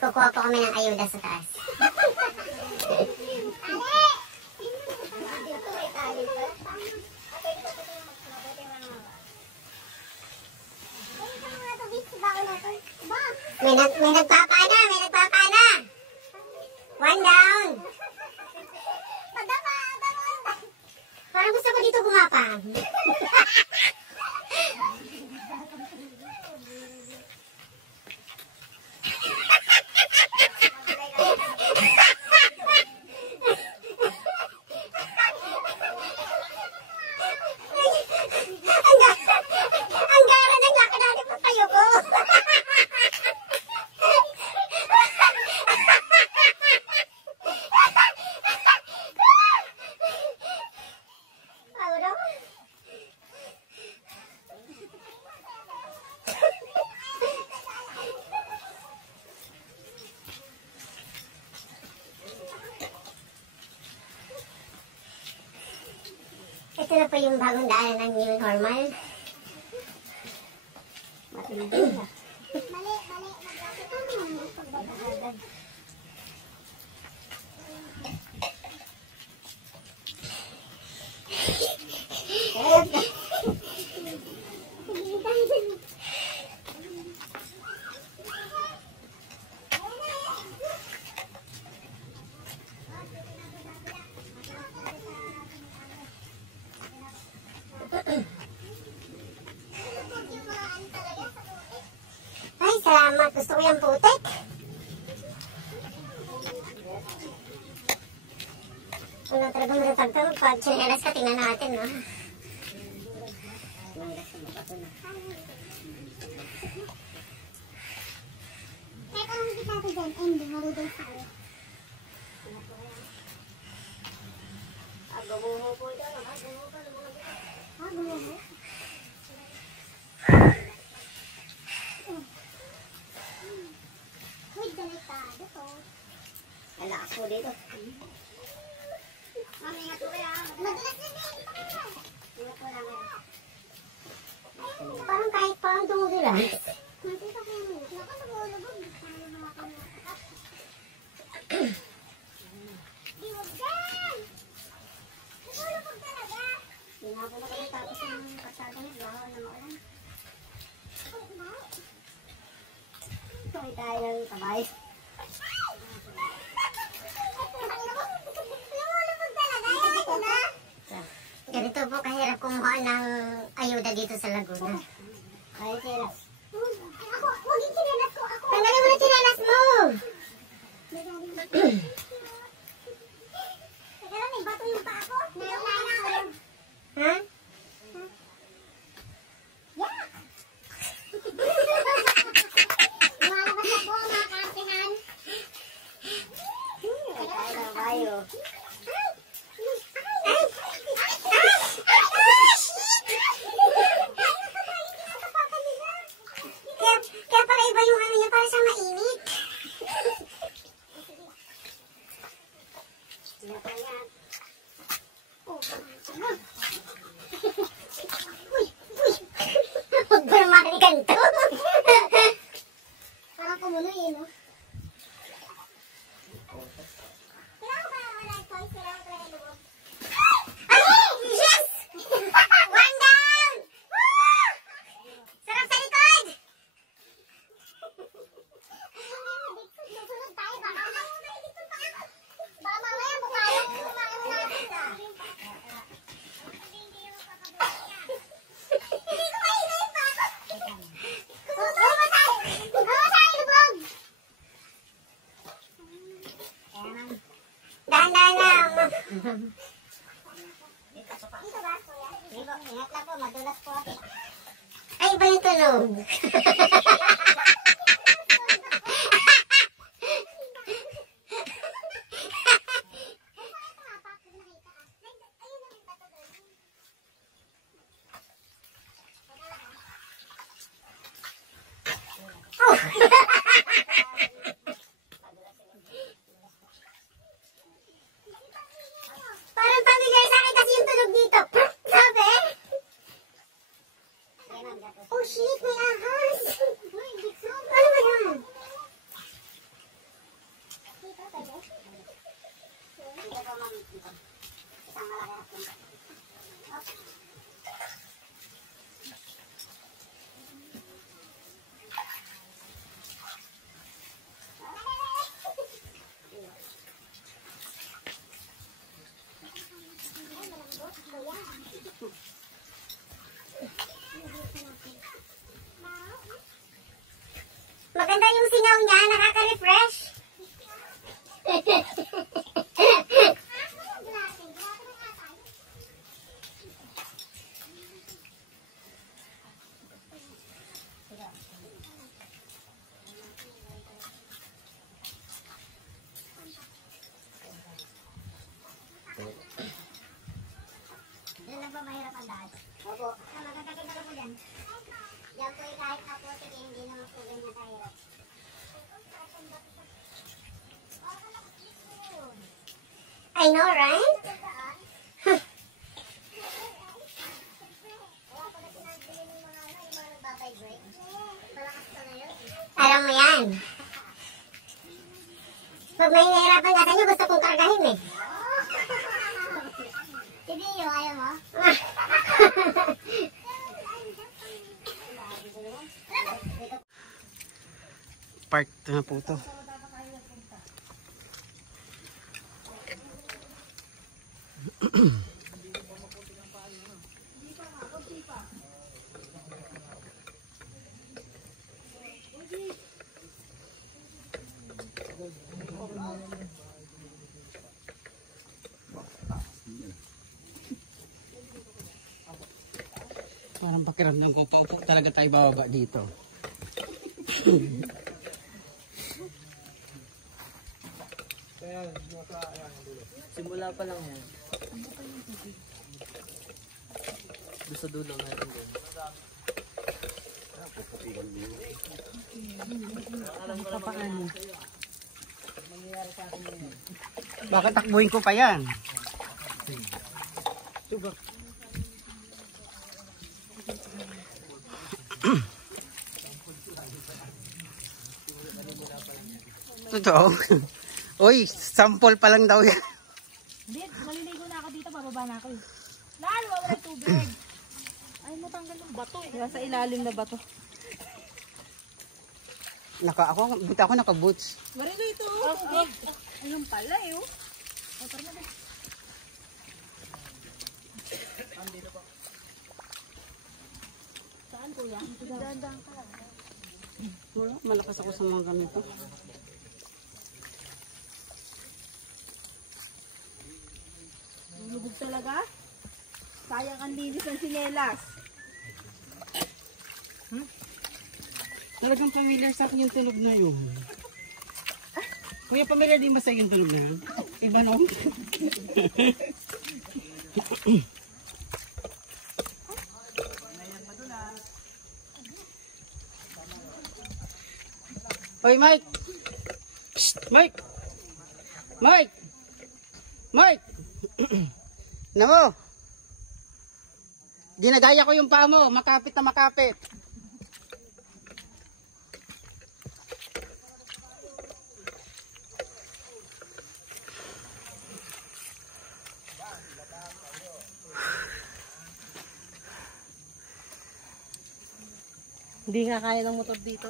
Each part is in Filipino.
Kukuha po kami ng ayuda sa taas. May nagpapana, may nagpapana. One down. Parang gusto ko dito gumapang. Ang gara ng lakad natin patayo ko. Ito na po yung bagong daanan ng new normal. Matindi na. Mali. Ay, salamat. Gusto ko yung putik. Wala talaga matatagtag. Pag chinelas ka, tingnan natin, no? Kaya kung hindi natin dyan, ending, marudol tayo. Agumuho po dyan. Agumuho? Delikado to. Alakas po dito. Mami nga to kaya. Madulas na din. Parang kahit parang tumudulas. Matita ko yung naku, nagulubog. Paano mga pamatakas? Iwag dyan! Nagulubog talaga. Hinapon na kami tapos ng kasada niya. Bahaw na maulan. Tuloy tayo ng tabay. Ganito po kahirap kumuha ng ayuda dito sa Laguna. Ay, chinelas. Ako, huwag yung chinelas ko. Tanggalin mo na chinelas mo! Teka lang, may bato yung pa ako. Ha? Yeah! Lumalabas na po mga kaartihan. Ay, nabayo. Kaya pala iba yung ano niya, para sa mainit. Huwag ba naman ganito? Parang kumuloy eh, no? Kailangan ba wala choice? Kailangan talaga lubog. Ay! Yes! One down! Woo! Sarap sa likod! Susunod tayo. Baka mamaya bukayang kumain natin ah. Hindi ko mahinay pa ako. Kumain tayo lubog. Dahan-dahan lang. Dito ba, kuya? Ingat lang po, madulas po. Ay, iba yung tunog. Oh shit, may ahas! Ano ba yan? Maganda yung singaw niya, nakaka-refresh. Yan lang ba mahirap ang daan? Opo. Magkakakita ko po dyan. Yan po kahit ako hindi naman po ganyan kahirap. I know, right? Alam mo yan. Pag may nahirapan ka sa inyo, gusto kong kargahin eh. Hindi nyo, ayaw mo? Park na po ito. Parang pakiramdam ko, paupo talaga tayo bababa dito. Simula pa lang yan. Doon sa dulo meron din. Paano? Bakit takbuhin ko pa yan? Totoo. Uy, sample pa lang daw yan. Hindi, maliligo na ako dito, bababa na ako eh. Lalo, wala tubig. Ay, matanggal ng bato eh. Diba, sa ilalim na bato. Buti ako naka-boots. Marilito, tubig. Ayun pala eh, oh. Ay, parang na. Saan kuya? Dandang ka lang. Wala, malakas ako sa mga ganito. Lubog talaga? Sayang ang linis ng sinelas. Talagang familiar sa akin yung tulog na yun. Kuya, familiar din ba sa yung tulog na yun? Iba no? Hoy, Mike! Psst, Mike! Mike! Mike! Namo! Ginagaya ko yung paa mo. Makapit na makapit. Hindi nga kaya ng motor dito.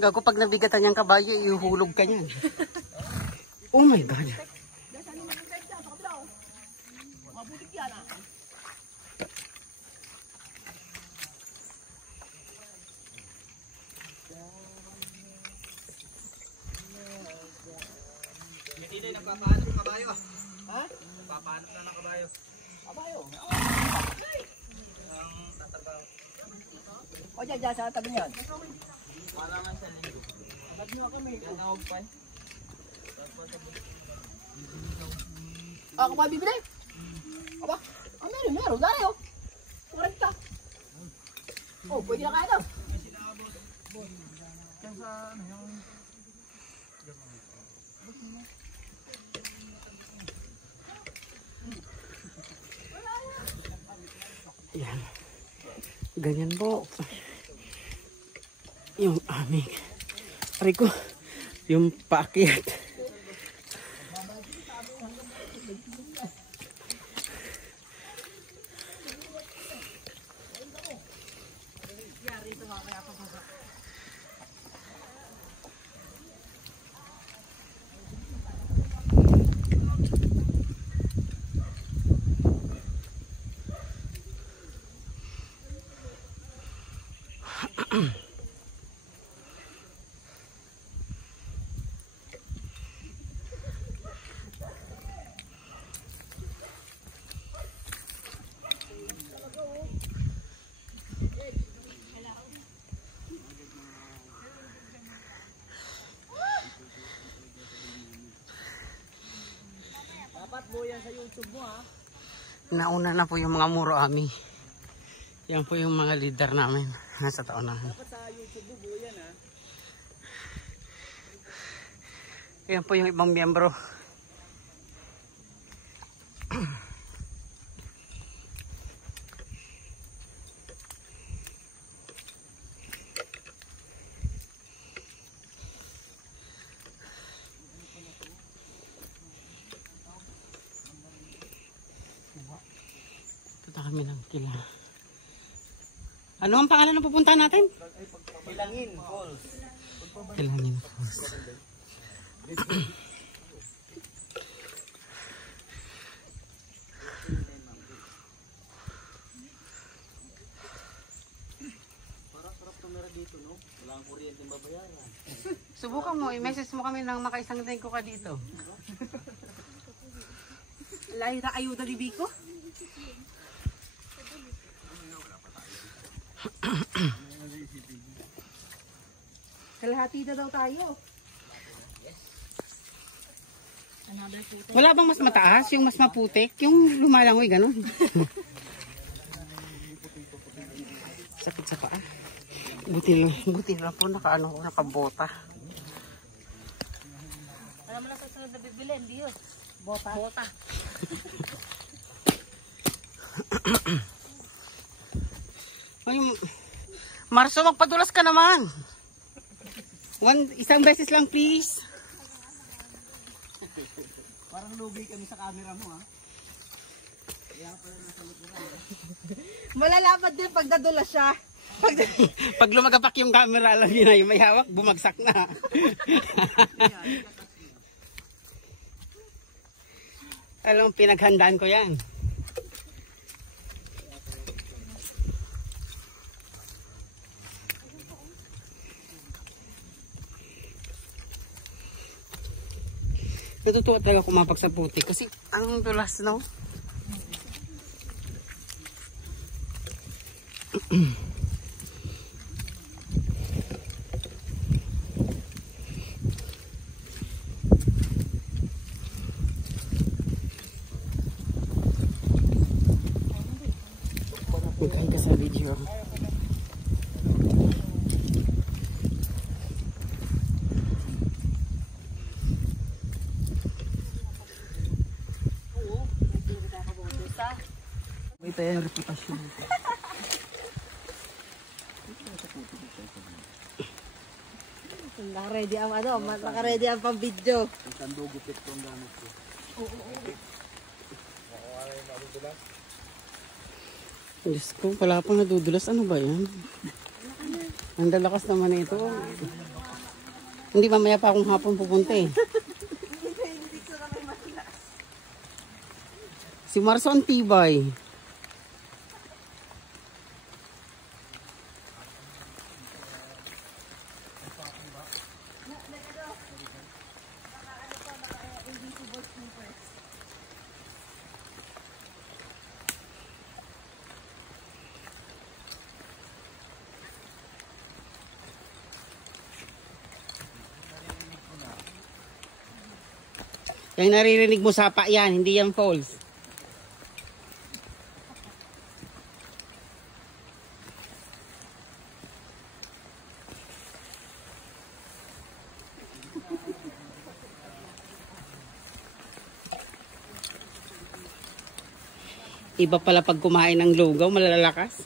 Gago pag nabigatan niyang kabayo, ihuhulog ka niyan. Oh my God. Hindi na nagpapahanap ng kabayo. Ha? Nagpapahanap na ng kabayo. Kabayo? Ang tatrabaho. O dyan, dyan sa tabi niyan. Wala nga siya linggo. Sabi nyo kami. Nangawag pa eh. Ako ba bibili? Aba? Meron. Dari oh. 40. Oh, pwede na kaya daw. Diyan sa ano yung Ganyan po. Yung aming, pare ko, yung paakyat. Dapat mo yan sa YouTube mo, ha? Nauna na po yung mga Muro Ami. Yan po yung mga leader namin. Nasa taon na. Dapat sa YouTube mo, buo yan, ha? Yan po yung ibang miyembro. Punta kami ng Kila. Ano ang pangalan ng pupuntahan natin? Kilangin, Falls. Kilangin Falls. Sarap tumira dito, no? Wala ang kuryente babayaran. Subukan mo, i-message mo kami ng makaisang linggo ka dito. Layo na ayuda ni Biko. Kalahati na daw tayo. Wala bang mas mataas? Yung mas maputik? Yung lumalangoy, gano'n. Sakit sa paa. Buti lang po nakabota. Alam mo na susunod na bibili, hindi yun. Bota. Bota. Ay, Marso, magpadulas ka naman. Isang beses lang, please. Parang lugi kami sa camera mo, ha? Malalaman din pag nadulas siya. Pag lumagapak yung camera, alam niyo na yung may hawak, bumagsak na. Alam, pinaghandaan ko yan. Natutuwa talaga kumapag sa putik kasi ang dulas, no? Magkain ka sa video. May tayo yung reputasyon. Naka-ready ang naka-ready ang pang-video. Isang dugupit kong gamit ko. Diyos ko, wala pang nadudulas. Ano ba yan? Ang dalakas naman ito. Hindi, mamaya pa akong hapon pupunta eh. Si Marso ang tibay. Yung naririnig mo sapa yan, hindi yan falls. Iba pala pag kumain ng lugaw, malalakas.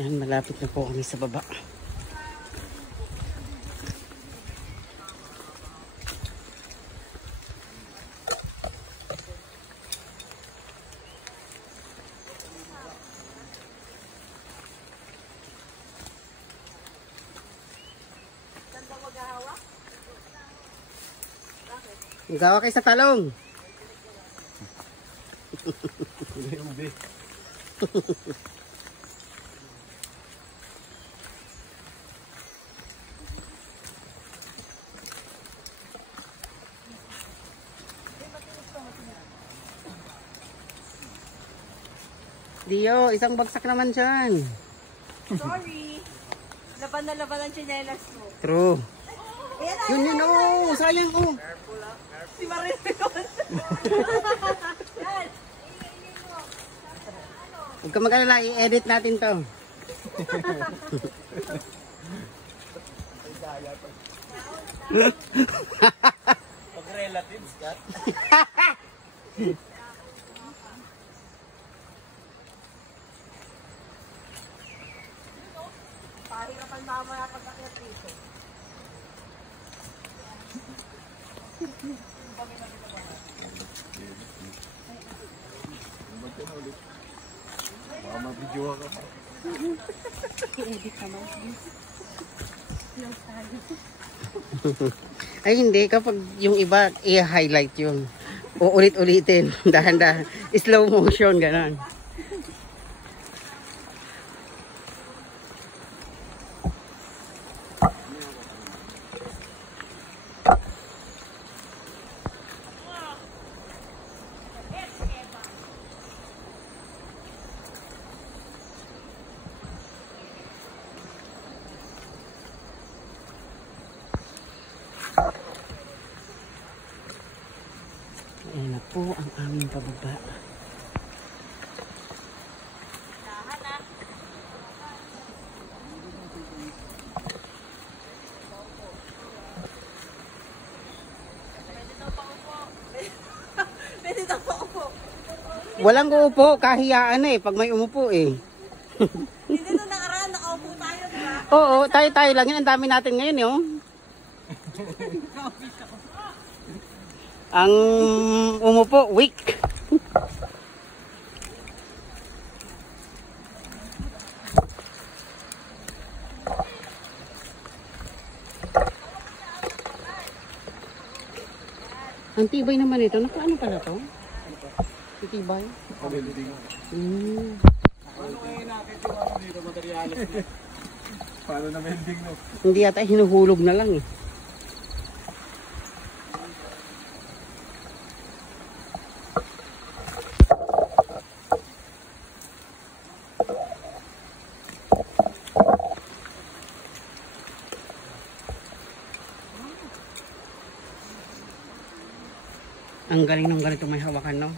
Yan, malapit na po kami sa baba. Gawa kayo sa talong. Dio, isang bagsak naman dyan. Sorry. Laban na laban ang tsinelas mo. True. Yun, oh, sayang, oh. Si Marisol. Huwag ka mag-alala, i-edit natin to. Pag-relatives ka. Pahirapan mamaya pag-akyat dito. Mabidyo ako. Ay hindi, kapag yung iba, i-highlight yun. Uulit-ulitin, dahan-dahan. Slow motion, gano'n. Ayan na po ang aming pababa. Pwede na po upo. Walang uupo, kahiyaan eh, pag may umupo eh. Hindi na nakaraan, nakaupo tayo, di ba? Oo, tayo-tayo lang yun. Ang dami natin ngayon, yun. Ang umupo, weak. Ang tibay naman ito. Nakaano pala to? Tibay? Paano kaya natin yung ano dito, materialis na? Paano na mending no? Hindi yata hinuhulog na lang eh. Ang galing ng ganito may hawakan, no?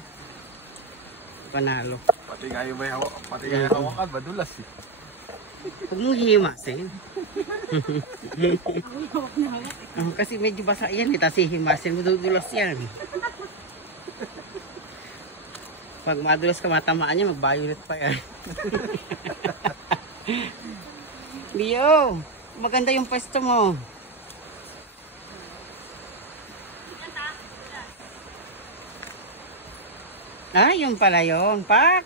Panalo. Pati nga yung may hawak, pati nga yung hawakan, madulas eh. Huwag mong hihimasin. Oh, kasi medyo basa yan eh, tapos hihimasin, madudulas yan. Pag madulas ka, matamaan niya, mag-violet pa yan. Leo, maganda yung pwesto mo. Ah, yun pala yun. Pak!